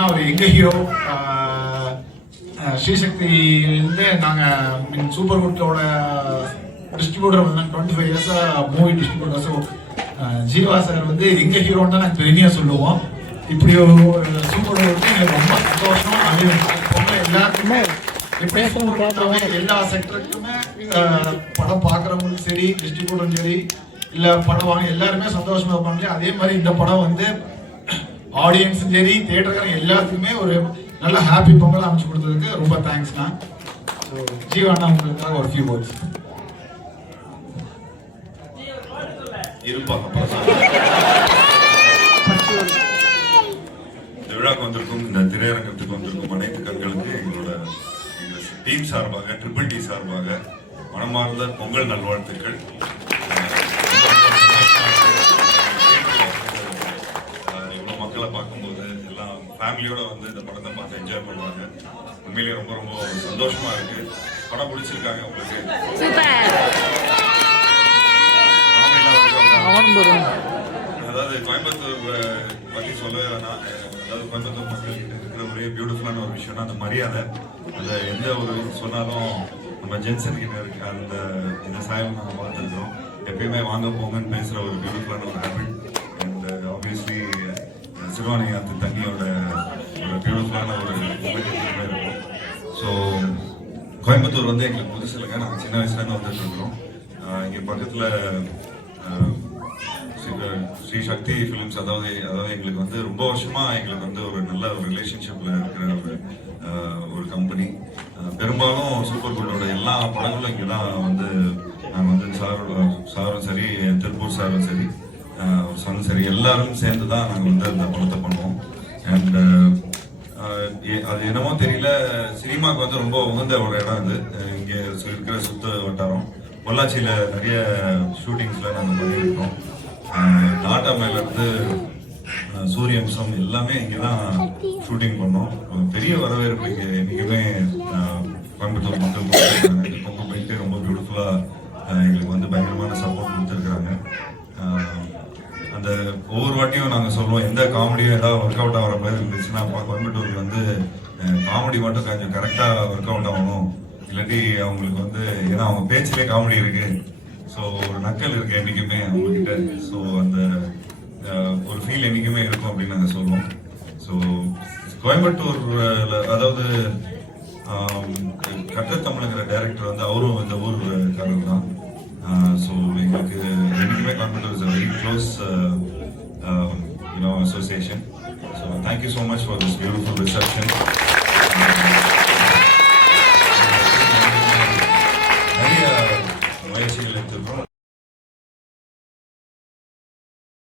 ஒரு எங்க ஹீரோ ஸ்ரீசக்தியிலேருந்து நாங்கள் சூப்பர் குட்டோட டிஸ்ட்ரிபியூட்டர் வந்து 25 இயர்ஸாக movie distributor. So Jeeva sir வந்து எங்க ஹீரோன்னு தான் நாங்கள் பெருமையாக சொல்லுவோம். இப்படி ஒரு சூப்பர் வந்து எங்களுக்கு ரொம்ப சந்தோஷம். அது எல்லாருக்குமே எல்லா செக்டருக்குமே படம் பார்க்குறவங்களுக்கும் சரி, டிஸ்ட்ரிபியூட்டரும் சரி, இல்லை படம் வாங்க எல்லாருமே சந்தோஷமா இருப்பாங்க. அதே மாதிரி இந்த படம் வந்து ஆடியன்ஸும் சரி, தியேட்டருக்காரங்க எல்லாத்துக்குமே ஒரு நல்ல ஹாப்பி பொங்கல் அமைச்சு கொடுத்ததுக்கு ரொம்ப தேங்க்ஸ்ண்ணா. ஸோ ஜீவாண்ணா உங்களுக்காக ஒரு ஃபியூ வேர்ட்ஸ் இருப்பாங்க. இந்த விழாக்கு வந்திருக்கும், இந்த திரையரங்கத்துக்கு வந்திருக்கும் அனைத்து கண்களுக்கு எங்களோட டீம் சார்பாக, ட்ரிபிள் டி சார்பாக மனமார்ந்த பொங்கல் நல்வாழ்த்துக்கள். இவ்வளோ மக்களை பார்க்கும்போது எல்லாம் ஃபேமிலியோட வந்து இந்த படத்தை பார்த்து என்ஜாய் பண்ணுவாங்க. உண்மையிலேயே ரொம்ப ரொம்ப சந்தோஷமா இருக்கு. படம் பிடிச்சிருக்காங்க உங்களுக்கு? அதாவது கோயம்புத்தூர் பற்றி சொல்ல வேணாம். அதாவது கோயம்புத்தூர் மக்கள் கிட்ட இருக்கிற ஒரே பியூட்டிஃபுல்லான ஒரு விஷயம்னா அந்த மரியாதை. அந்த எந்த ஒரு சொன்னாலும் நம்ம ஜென்சன் கிட்ட இருக்க அந்த இந்த சாயம் நாங்கள் பார்த்துருக்கோம். எப்பயுமே வாங்க போங்கன்னு பேசுகிற ஒரு பியூட்டிஃபுல்லான ஒரு ஹேபிட். அண்ட் ஆப்வியஸ்லி சிறுவாணியாத்து தண்ணியோட ஒரு பியூட்டிஃபுல்லான ஒரு மூமெண்ட் இருக்கும். ஸோ கோயம்புத்தூர் வந்து எங்களுக்கு புதுசு இல்லைங்க. நாங்கள் சின்ன வயசுலேருந்து வந்துட்டு இருக்கிறோம். இங்கே பக்கத்தில் ஸ்ரீ சக்தி ஃபிலிம்ஸ், அதாவது எங்களுக்கு வந்து ரொம்ப வருஷமா எங்களுக்கு வந்து ஒரு நல்ல ஒரு ரிலேஷன்ஷிப்ல இருக்கிற ஒரு கம்பெனி. பெரும்பாலும் சூப்பர் குட்டோட எல்லா படங்களும் இங்கே தான் வந்து நாங்கள் வந்து சாரும் சரி, திருப்பூர் சாரும் சரி, சன் சரி, எல்லாரும் சேர்ந்து தான் நாங்கள் வந்து அந்த படத்தை பண்ணுவோம். அண்ட் அது என்னமோ தெரியல, சினிமாவுக்கு வந்து ரொம்ப உகந்த ஒரு இடம் இது. இங்கே இருக்கிற சுத்த வட்டாரம் பொள்ளாச்சியில் நிறைய ஷூட்டிங்ஸில் நாங்கள் பண்ணியிருக்கோம். டாடா மேலேருந்து சூரியவம்சம் எல்லாமே இங்கே தான் ஷூட்டிங் பண்ணோம். பெரிய வரவேற்பு இங்கே என்றைக்குமே கோயம்புத்தூர் மக்கள் கொடுத்துருக்காங்க. பொங்கல் போயிட்டு ரொம்ப பியூட்டிஃபுல்லாக எங்களுக்கு வந்து பயங்கரமான சப்போர்ட் கொடுத்துருக்குறாங்க. அந்த ஒவ்வொரு வாட்டியும் நாங்கள் சொல்லுவோம், எந்த காமெடியும் ஏதாவது ஒர்க் அவுட் ஆகிற மாதிரி இருந்துச்சுன்னா கோயம்புத்தூருக்கு வந்து காமெடி மட்டும் கொஞ்சம் கரெக்டாக ஒர்க் அவுட் ஆகணும். இல்லாட்டி அவங்களுக்கு வந்து, ஏன்னா அவங்க பேச்சிலே காமெடி இருக்கு, ஸோ ஒரு நக்கல் இருக்கு என்றைக்குமே அவங்கக்கிட்ட. ஸோ அந்த ஒரு ஃபீல் என்றைக்குமே இருக்கும் அப்படின்னு நாங்கள் சொல்லுவோம். ஸோ கோயம்புத்தூர்ல, அதாவது கட்டத்தமிழ்ங்கிற டைரக்டர் வந்து அவரும் இந்த ஊருக்காரர் தான். ஸோ எங்களுக்கு என்றைக்குமே Coimbatore is a very close association. So thank you so much for this beautiful reception.